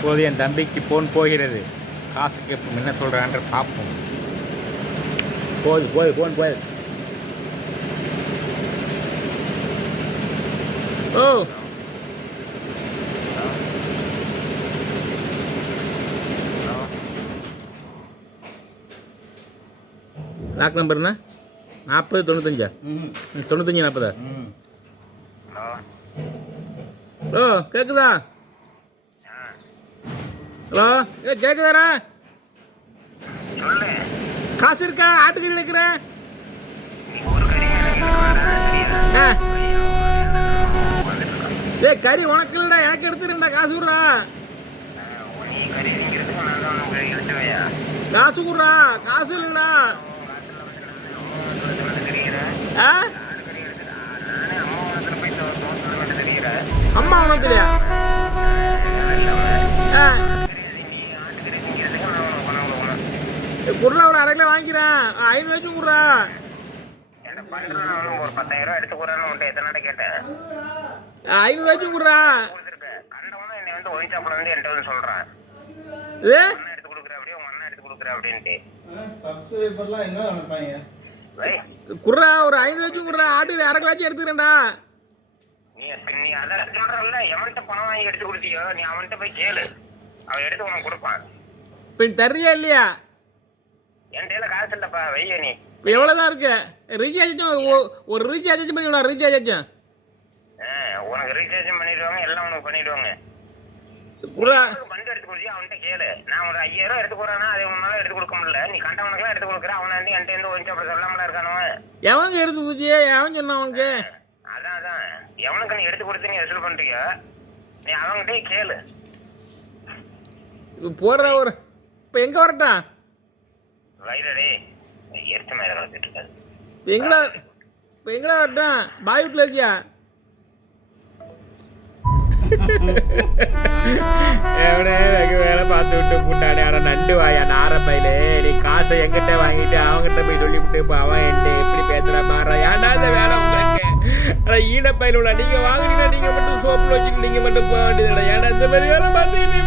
இப்போது என் தம்பிக்கு போன் போகிறது. காசு கேட்போம் என்ன சொல்கிறான்ற பார்ப்போம். போகுது போகுது போன் போகுது ஓ. லாக் நம்பர் என்ன? நாற்பது தொண்ணூத்தஞ்சா? தொண்ணூத்தஞ்சு நாற்பதா? ஹலோ கேக்குதா? ஹலோ ஏ கேக்குதாரா காசு இருக்கா? ஆட்டுக்கறி எடுக்கிறேன் ஏ கறி உனக்கு இல்லடா எனக்கு எடுத்துருண்டா காசு விட்றா காசு விட்றா காசு இல்லைடா. ஆ? குடுறா ஒரு அரை கிலோ வாங்கிக்கிறேன். ஐநூறு வச்சு குடுறா. ஒரு பத்தாயிரம் எடுத்து கூடான்னு உன்ட்ட எத்தனை நாள் கேட்டேன்? ஐநூறு வச்சு குடுறா. என்னை வந்து ஒயின் ஷாப்ல வந்து என்கிட்ட வந்து சொல்றான் எடுத்து கொடுக்குற அப்படியே உங்க அண்ணன் எடுத்து கொடுக்குற அப்படின்ட்டு. சப்ஸ்கிரைபர்லாம் என்ன நினைப்பாங்க? ஒரு ஐநூறு வச்சு குடுறா. ஆட்டுக்கு அரை கிலோ எடுத்துக்கிறேன்டா. நீ நீ அதான் சொல்றல்ல. எவன்கிட்ட பணம் வாங்கி எடுத்து கொடுத்தியோ நீ அவன்கிட்ட போய் கேளு. அவன் எடுத்து உனக்கு கொடுப்பான். நீ தர்றியா இல்லையா? என்கிட்ட காசு இல்லப்பா வைய நீ. இப்போ எவ்வளோ தான் இருக்கு ரீசார்ஜ் ஒரு ரீசார்ஜ் பண்ணிவிடா ரீசார்ஜ் ஆ, உனக்கு ரீசார்ஜும் பண்ணிடுவாங்க எல்லாம் உனக்கு பண்ணிடுவாங்க. பண்டு எடுத்து கொடுத்தியா அவன்கிட்ட கேளு. நான் ஒரு ஐயாயிரம் எடுத்து போறானா அதை உன்னால எடுத்து கொடுக்க முடியல. நீ கண்டவனுக்குலாம் எடுத்து கொடுக்குற அவனை வந்து என்கிட்ட இருந்து ஒயின் ஷாப்ல சொல்லாமல இருக்கானவன் எடுத்து குச்சி எவன் சொன்னான் அவனுக்கு? அதான் அதான். எவனுக்கு நீ எடுத்து கொடுத்து நீ வசூல் பண்றியோ? நீ அவன்கிட்டயே கேளு. போடுற ஒரு இப்போ எங்கே வரட்டா? வைரடே எரிச்ச மேல வச்சுட்டு இருக்காது இப்போ எங்கடா இப்போ எங்கடா வரட்டும் பாய் வீட்டில் இருக்கியா? எவனே வெகு வேலை பார்த்து விட்டு புட்டானே ஆனால் நண்டு வாயா நார பையிலே நீ காசை எங்கிட்ட வாங்கிட்டு அவங்ககிட்ட போய் சொல்லிவிட்டு இப்போ அவன் என்கிட்ட எப்படி பேசுறா பாரு ஏன்டா இந்த வேலை உங்களுக்கு ஆனால் ஈன பையில உள்ள நீங்கள் வாங்கினீங்கன்னா நீங்கள் மட்டும் சோப்பில் வச்சுட்டு நீங்கள் மட்டும் போக வேண்டியது ஏன்டா இந்த மாதிரி வேலை பார்த்து என்ன